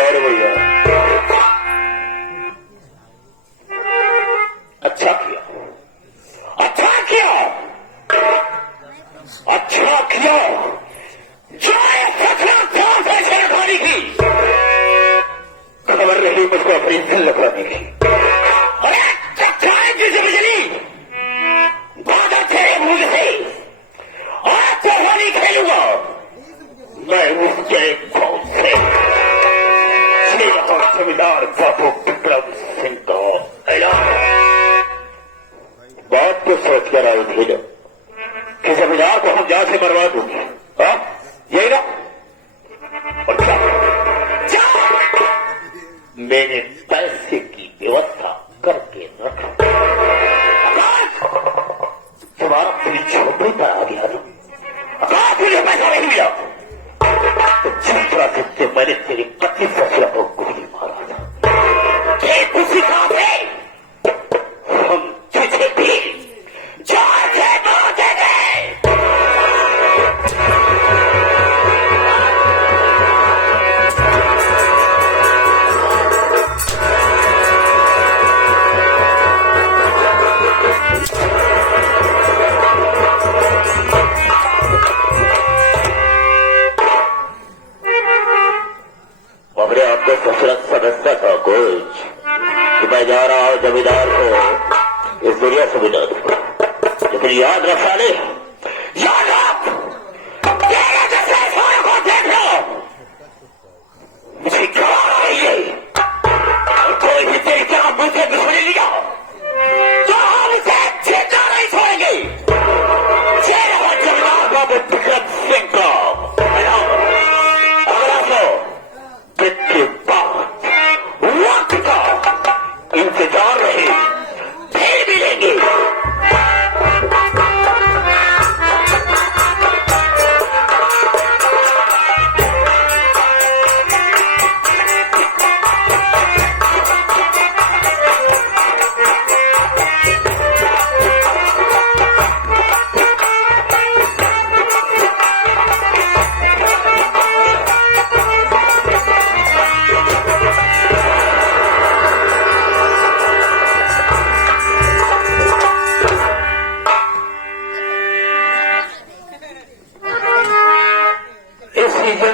क्या रे भैया, अच्छा किया, अच्छा किया, अच्छा किया जो फसला था फैसला खाने की खबर रही मुझको अपनी दिल लगाने की। अरे चक्राए जिसे बिजली बहुत अच्छे मुझसे आज तो होली खेलूंगा मैं उसके फौज से जमींदार बाबू विक्रम सिंह का ऐलान। बात तो सोच कर आई थी ना कि जमींदार को हम जहां से मरवा दूंगे, यही ना। और क्या मैंने पैसे की व्यवस्था करके रखा। तुम्हारा पुलिस छोटे पर आ गया ना, मुझे पैसा नहीं मिला तो जिस तरह से मैंने तेरी पति ससुरा को गोली मारा था एक उसी का हम तुझे भी जान से मार देंगे। अपने आपको कसरत समझता था कुछ कि मैं जा रहा हूं जमींदार को इस दुनिया से मिटा दूंगा, लेकिन याद रख साले, याद रख तेरे जैसे सारे को देख लो मुझे क्या रही है और कोई भी तेरी तरह मुझसे बिछड़ लिया तो हम इसे जिंदा नहीं छोड़ेंगे। जय हो जमींदार बाबू विक्रम सिंह का वक्त का इंतजार रहे फिर मिलेंगे।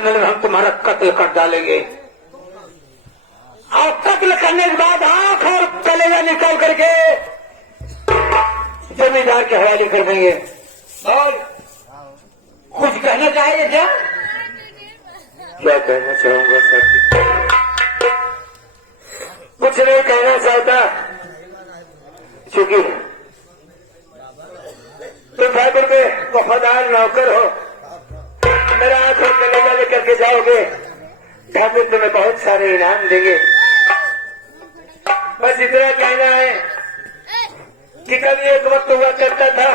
हम तुम्हारा कत्ल कर डालेंगे और कत्ल करने के बाद आंख और कलेजा निकाल करके जमींदार के हवाले कर देंगे। और कुछ कहना चाहिए क्या? क्या कहना चाहूंगा साथी, कुछ नहीं कहना चाहता क्योंकि तुम ठाकुर के वफादार नौकर हो। मेरा आंख और कलेजा लेकर के जाओगे, ठाकुर तुम्हें बहुत सारे इनाम देंगे। बस इतना कहना है कि कभी एक वक्त हुआ करता था,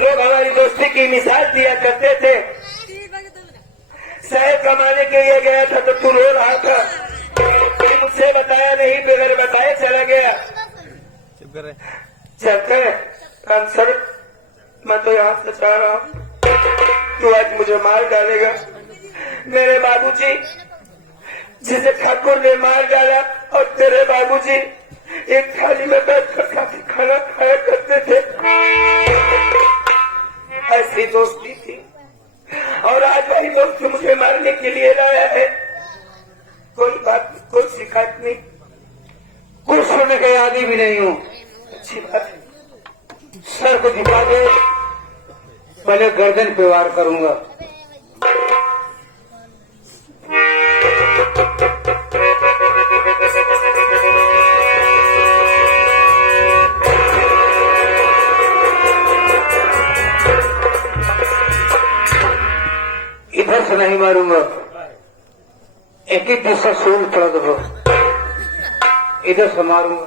लोग हमारी दोस्ती की मिसाल दिया करते थे। शहर कमाने के लिए गया था तो तू रो रहा था, मुझसे बताया नहीं, बगैर बताए चला गया। चलकर कंसर मैं तो यहाँ से चाह रहा हूँ, तू आज मुझे मार डालेगा। मेरे बाबूजी जिसे ठाकुर ने मार डाला और तेरे बाबूजी एक थाली में बैठकर काफी खाना खाया करते थे, ऐसी दोस्ती थी। और आज वही दोस्त मुझे मारने के लिए लाया है। कोई बात, कोई शिकायत नहीं, कुछ सुनने के आदि भी नहीं हूँ। अच्छी बात है, सर को झुका दे, पहले गर्दन पे वार करूंगा। इधर से नहीं मारूंगा, एक ही दूसरा सूल पड़ा दो, इधर से मारूंगा।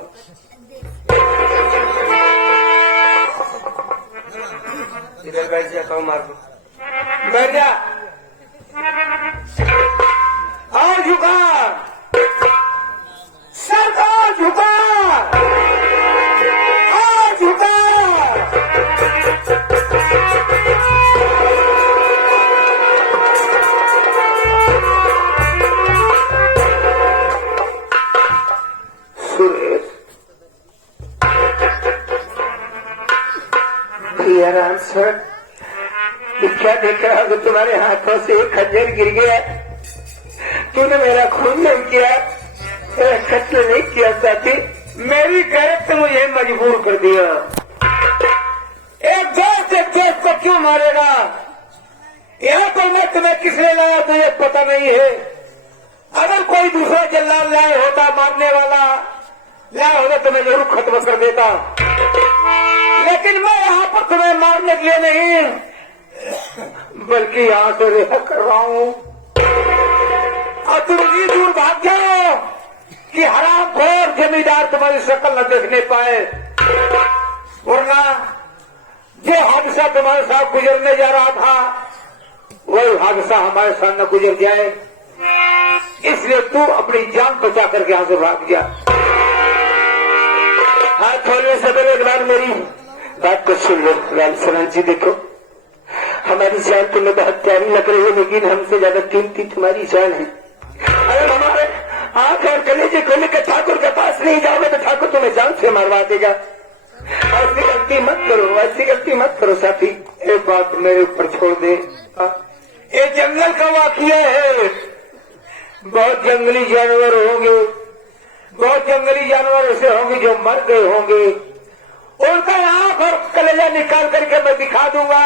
इधर बैठ जाता हूँ, मार दो, बैठ जा और झुका, सर को झुका और झुका। सर क्या देख रहा हो? तुम्हारे हाथों से एक खंजर गिर गया, तूने मेरा खून नहीं किया, मेरा कत्ल नहीं किया साथी, मेरी गैरत ने मुझे मजबूर कर दिया। एक दोस्त को क्यों मारेगा? यहाँ पर मैं तुम्हें किसने लाया तुझे पता नहीं है। अगर कोई दूसरा जल्लाद लाए होता, मारने वाला लाया होता तो मैं जरूर खत्म कर देता, लेकिन मैं यहाँ पर तुम्हें मारने के लिए नहीं बल्कि यहाँ से रिहा कर रहा हूँ। और तुम इतनी दूर भाग जाओ कि हरामखोर जमींदार तुम्हारी शक्ल न देखने पाए, वरना जो हादसा तुम्हारे साथ गुजरने जा रहा था वही हादसा हमारे सामने गुजर जाए, इसलिए तू अपनी जान बचा करके यहाँ से भाग जा। हाथ खोलने से पहले एक बार मेरी बात को सुन लो। रामचरण जी देखो, हमारी जान तुम्हें बहुत प्यारी लग रही है, लेकिन हमसे ज्यादा कीमती तुम्हारी जान है। अगर हमारे आंख और कलेजे खोले के ठाकुर के पास नहीं जाओगे तो ठाकुर तुम्हें जान से मारवा देगा। ऐसी गलती मत करो, ऐसी गलती मत करो साथी। एक बात मेरे ऊपर छोड़ दे, ये जंगल का वाकया है, बहुत जंगली जानवर होंगे, बहुत जंगली जानवर ऐसे होंगे जो मर गए होंगे, उनका आंख और कलेजा निकाल करके मैं दिखा दूंगा।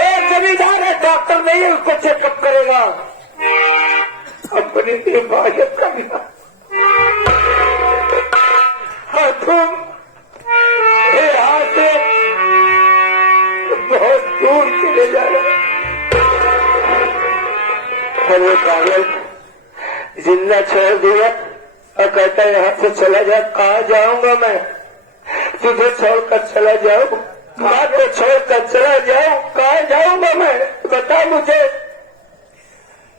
एक जमींदार है, डॉक्टर नहीं है, उसको चेकअप करेगा। अपनी हिफाजत करना। और तुम यहाँ से बहुत दूर चले जा रहे। अरे पागल, जिंदा छोड़ दिया और कहता है यहाँ से चला जा। कहाँ जाऊंगा मैं? तुझे छोड़कर चला जाऊं, माँ को छोड़कर चला जाऊं, कहाँ जाऊंगा मैं? बता मुझे।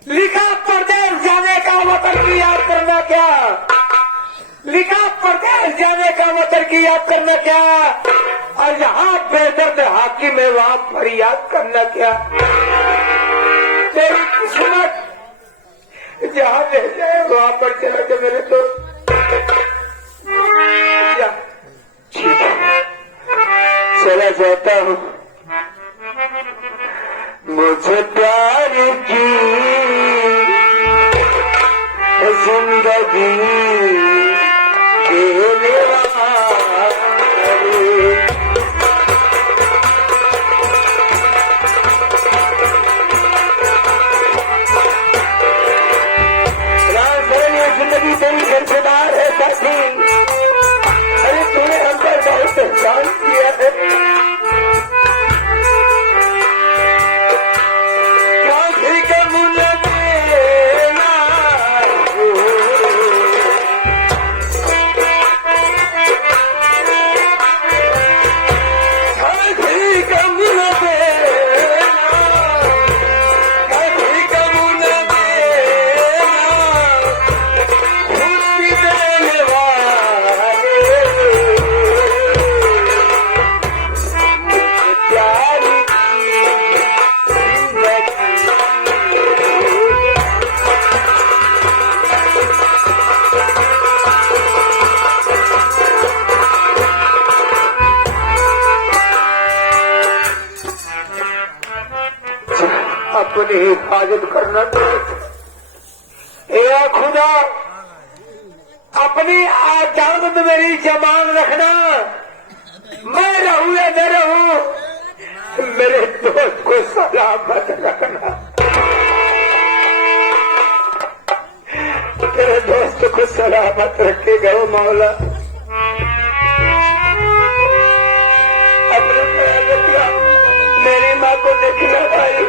लिखा परदेश जाने का वतन की याद करना क्या? लिखा परदेश जाने का वतन की याद करना क्या? और जहाँ बेदर्द हाकिम है वहाँ पर याद करना क्या? तेरी किस्मत जहाँ ले जाए वहाँ पर चला जाए मेरे तो। चला जाता हूँ। मुझे प्यार की जिंदगी देने वाले जिंदगी तेरी घरदार है साथी। अरे तूने हम पर बहुत एहसान किया है। काफी का मुझे देना काफी का मुझे देना, काफी का मुझे देना, खुद भी देने वाले प्यार की जिंदगी। अपनी हिफाजत करना या खुदा, अपनी जान में मेरी जमान रखना। मैं रहूं या न रहूं, मेरे दोस्त को सलामत रखना। तेरे दोस्त को सलामत रखेगा वो मौला। अपने मेरी माँ को देखना भाई।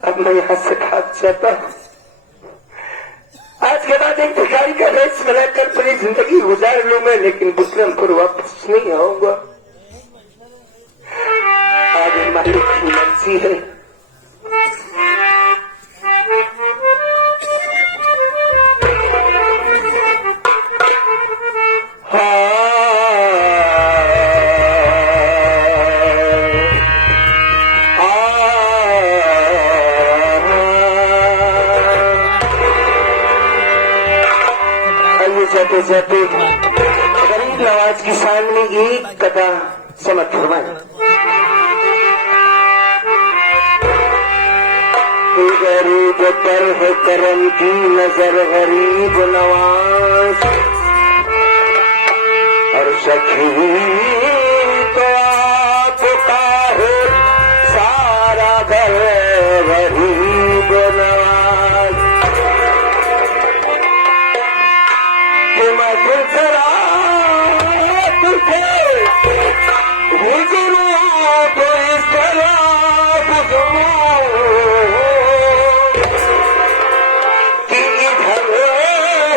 अब मैं यहाँ से भाग जाता हूँ। आज के बाद एक भिखारी का रेस बनाकर पूरी जिंदगी गुजार लूं मैं, लेकिन विक्रमपुर वापस नहीं आऊंगा। आगे मालिक की मर्जी है। जाते गरीब नवाज की सामने एक कथा समझ फरमाए। गरीब पर है करम की नजर गरीब नवाज और सखी तो आपका है सारा घर गरीब नवाज। मैं तुझरा तुझे गुजरू तो इस तरह गुजरू कि इधर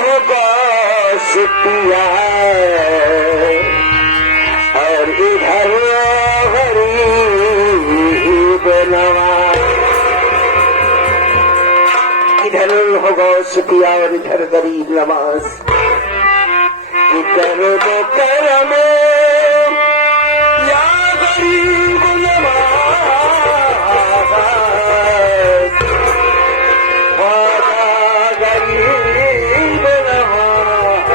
होगा सुतिया और इधर गरीब नवाज। इधर होगा सुतिया और इधर गरीब नवाज। करो तो करम या गरीब नवाज गरीब नवाज।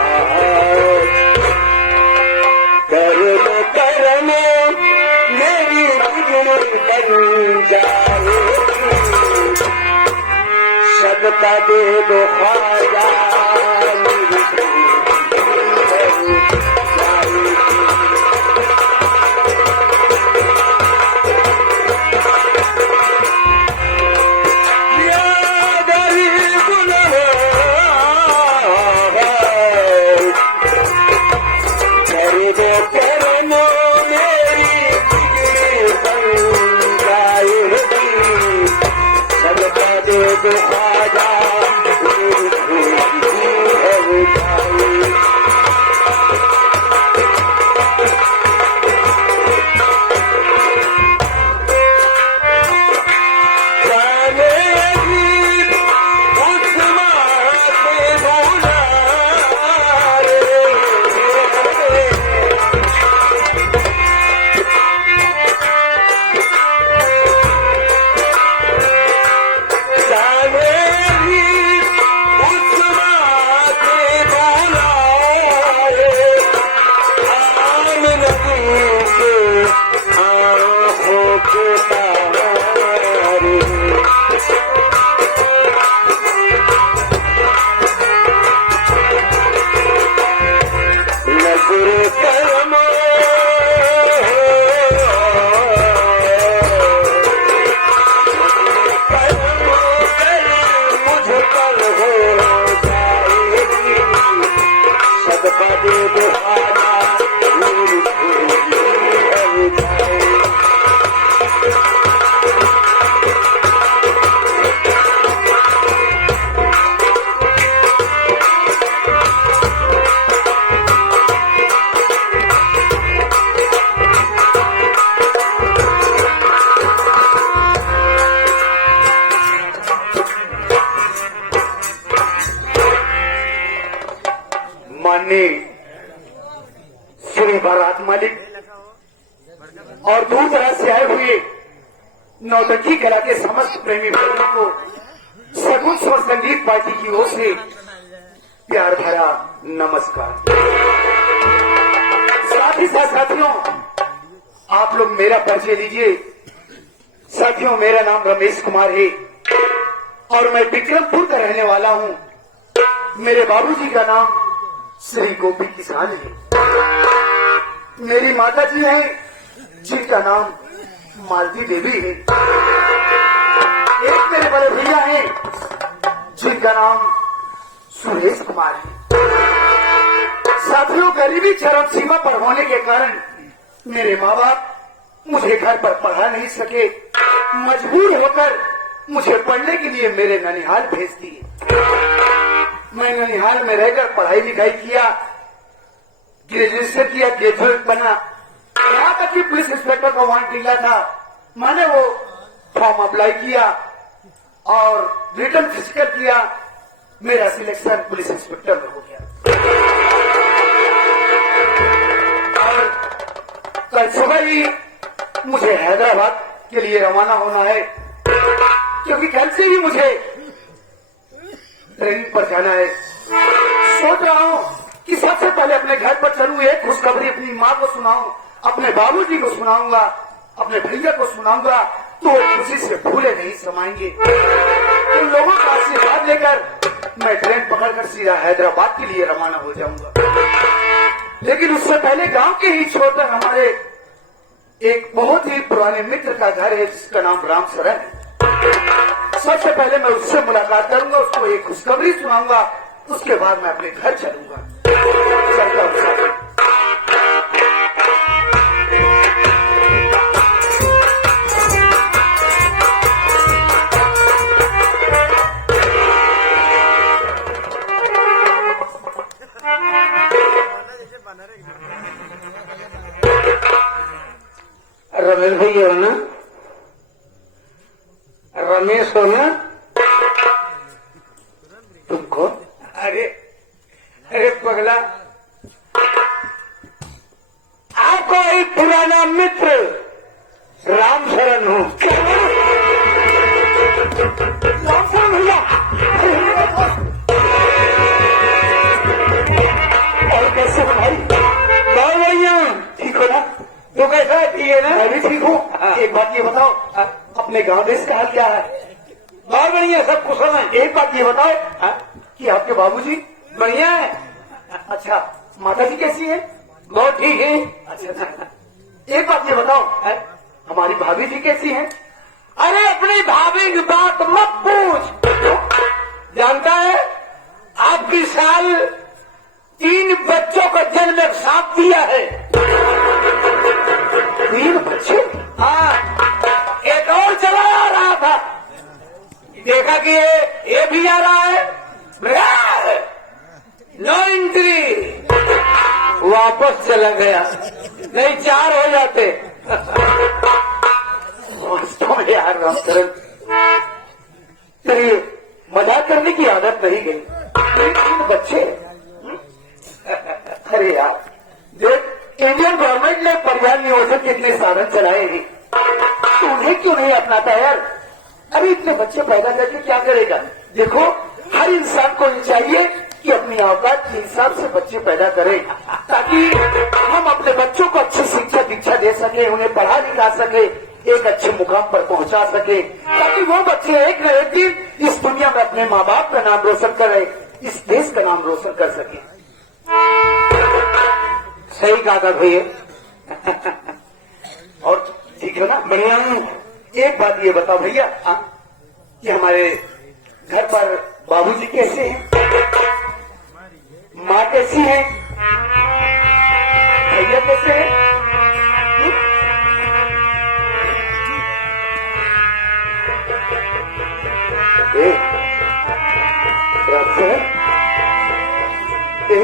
करो तो करम मेरी बिगड़ी बन जाए सबका दे दो ख्वाजा। माननीय श्री बारात मालिक और दूर दराज से आए हुए नौटंकी कला के समस्त प्रेमी भाइयों को सगुन स्वर संगीत पार्टी की ओर से प्यार भरा नमस्कार। साथ ही साथ साथियों आप लोग मेरा परिचय लीजिए। साथियों मेरा नाम रमेश कुमार है और मैं विक्रमपुर का रहने वाला हूँ। मेरे बाबूजी का नाम श्री गोपी किसान है। मेरी माता जी है जिनका नाम मालती देवी है। एक मेरे बड़े भैया हैं जिनका नाम सुरेश कुमार है। साथियों गरीबी चरम सीमा पर होने के कारण मेरे माँ बाप मुझे घर पर पढ़ा नहीं सके। मजबूर होकर मुझे पढ़ने के लिए मेरे ननिहाल भेज दिए। मैं ननिहाल में रहकर पढ़ाई लिखाई किया, ग्रेजुएशन किया, ग्रेजुएट बना। यहाँ तक कि पुलिस इंस्पेक्टर का वारंट मिला था। मैंने वो फॉर्म अप्लाई किया और रिटर्न फिजिकल किया। मेरा सिलेक्शन पुलिस इंस्पेक्टर में हो गया। और कल सुबह ही मुझे हैदराबाद के लिए रवाना होना है क्योंकि कल से ही मुझे ट्रेनिंग पर जाना है। सोच रहा हूँ कि सबसे पहले अपने घर पर चलूं, एक खुशखबरी अपनी माँ को सुनाऊं, अपने बाबूजी को सुनाऊंगा, अपने भैया को सुनाऊंगा, तो खुशी से फूले नहीं समाएंगे। उन लोगों का आशीर्वाद लेकर मैं ट्रेन पकड़कर सीधा हैदराबाद के लिए रवाना हो जाऊंगा। लेकिन उससे पहले गांव के ही छोर पर हमारे एक बहुत ही पुराने मित्र का घर है, जिसका नाम राम शरण है। सबसे पहले मैं उससे मुलाकात करूंगा, उसको एक खुशखबरी सुनाऊंगा, उसके बाद मैं अपने घर चलूंगा। चलता हूं साथ में। रमेश भैया हो ना? रमेश हो ना? तुमको? अरे अरे पगला, आपको एक पुराना मित्र राम शरण हूँ। राम शरण भैया, और कैसे हो भाई? बहुत बढ़िया। ठीक हो ना? तो कैसा है ना? मैं भी ठीक हूँ। एक बात ये बताओ, अपने गांव देश का हाल क्या है? बहुत बढ़िया, सब कुशल है। एक बात ये बताओ कि आपके बाबूजी बढ़िया है? अच्छा, माता जी कैसी है? बहुत ठीक है। अच्छा, एक बात ये बताओ, हमारी भाभी जी कैसी है? अरे अपनी भाभी की बात मत पूछ। जानता है, आपकी साल 3 बच्चों का जन्म एक सांप दिया है। 3 बच्चे? हाँ, एक और चला आ रहा था, देखा कि ये भी आ रहा है, नो एंट्री, वापस चला गया, नहीं 4 हो जाते। यार राम शरण, तेरी मजाक करने की आदत नहीं गई। 3 बच्चे? अरे यार देख, इंडियन गवर्नमेंट ने परिवार नियोजन के इतने साधन चलाए हैं, तो उन्हें क्यों नहीं अपनाता यार? अभी इतने बच्चे पैदा करके क्या करेगा? देखो, हर इंसान को ये चाहिए कि अपनी औकात के हिसाब से बच्चे पैदा करे, ताकि हम अपने बच्चों को अच्छी शिक्षा दीक्षा दे सके, उन्हें पढ़ा लिखा सके, एक अच्छे मुकाम पर पहुंचा सके, ताकि वो बच्चे एक न एक दिन इस दुनिया में अपने माँ बाप का नाम रोशन करे, इस देश का नाम रोशन कर सके। सही कहा था भैया। और ठीक है ना? बढ़िया। एक बात ये बताओ भैया, कि हमारे घर पर बाबूजी कैसे हैं, माँ कैसी है, भैया कैसे हैं?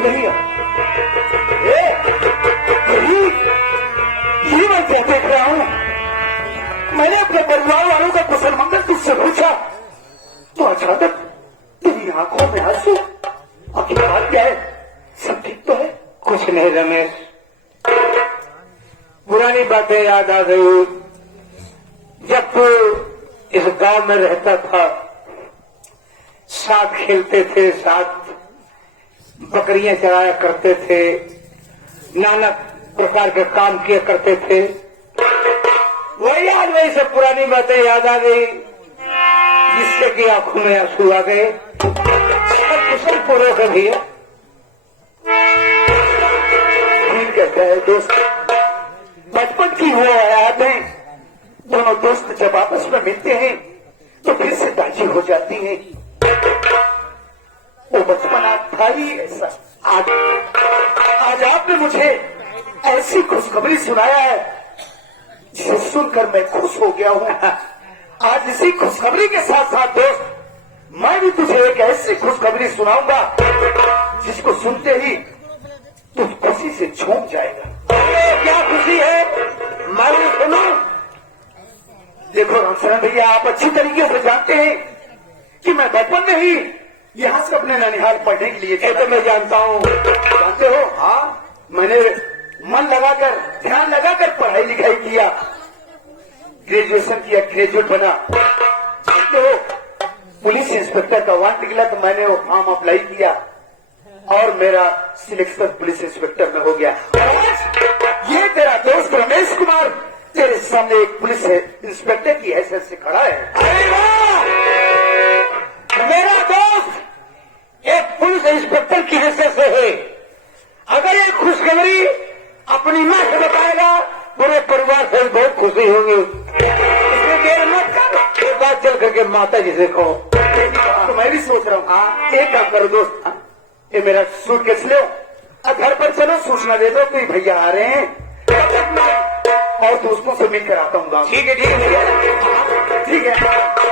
भैया ये मैं क्या देख रहा हूँ? मैंने अपने परिवार वालों का कुशल मंगल तुझसे पूछा, तो अचानक तेरी आंखों में आंसू। आखिर बात क्या है? सब ठीक तो है? कुछ नहीं रमेश, पुरानी बातें याद आ गई। जब तू इस गांव में रहता था, साथ खेलते थे, साथ बकरियां चराया करते थे, नाना प्रकार के काम किया करते थे। वही याद, वही सब पुरानी बातें याद आ गई, जिससे कि आंखों में आंसू आ गए। कुशल पूर्वक है भैया। ठीक कहता है दोस्त, बचपन की वो यादें, दोनों दोस्त जब आपस में मिलते हैं तो फिर से ताजी हो जाती हैं। वो बचपन आज था ही ऐसा। आज आपने मुझे ऐसी खुशखबरी सुनाया है जिसे सुनकर मैं खुश हो गया हूँ। आज इसी खुशखबरी के साथ साथ दोस्त, मैं भी तुझे एक ऐसी खुशखबरी सुनाऊंगा जिसको सुनते ही तू खुशी से झूम जाएगा। क्या खुशी है, मैं भी सुनूं? देखो रामशरण भैया, आप अच्छी तरीके से जानते हैं कि मैं बचपन में ही यहाँ से अपने ननिहाल पढ़ने के लिए चला। तो मैं जानता हूँ। जानते हो? हाँ, मैंने मन लगाकर, ध्यान लगाकर पढ़ाई लिखाई किया, ग्रेजुएशन किया, ग्रेजुएट बना। जानते हो, पुलिस इंस्पेक्टर का वांट निकला तो मैंने वो फॉर्म अप्लाई किया, और मेरा सिलेक्शन पुलिस इंस्पेक्टर में हो गया। आज ये तेरा दोस्त रमेश कुमार तेरे सामने एक पुलिस इंस्पेक्टर की हैसियत से खड़ा है। अरे वाह! मेरा दोस्त एक पुलिस इंस्पेक्टर की हैसियत से है। अगर ये खुशखबरी अपनी मां से बताएगा पूरे परिवार से बहुत खुशी होगी। इसमें देर मत कर, एक बात चल करके माता जी से कहो। तो मैं भी सोच रहा हूँ, हाँ एक काम करो दोस्त, ये मेरा सूटकेस लो और घर पर चलो, सूचना दे दो कोई भैया आ रहे हैं, तब तक मैं और दोस्तों से मिलकर आता हूँ। ठीक है ठीक है ठीक है।